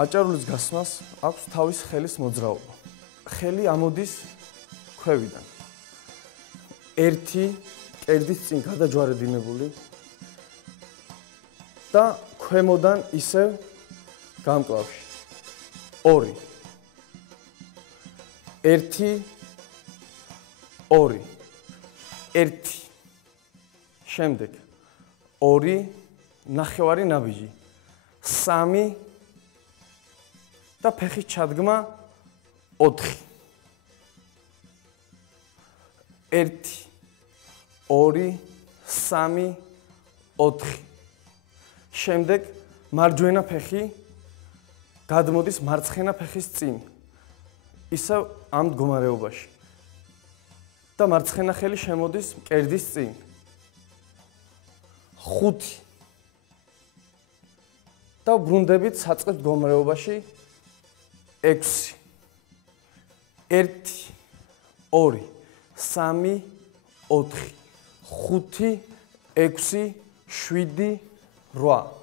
აჭარულის გასმას აქვს თავის ხელის მოძრაობა. ხელი ამოდის ქვევიდან. ერთი კერდის წინ გადაჯვარედინებული და ქვემოდან ისევ გამკლავში. ორი. ერთი, ორი. ერთი. შემდეგ. ორი, ნახევარი ნაბიჯი. სამი და ფეხის ჩადგმა 4. 1 2 3 4. შემდეგ მარჯვენა ფეხი გადმოდის მარცხენა ფეხის წინ. ისევ ამ მდგომარეობაში. და მარცხენა ხელი შემოდის მკერდის წინ. 5 და ბრუნდებით საწყის მდგომარეობაში 6 1 2 3 4 5 6 7 8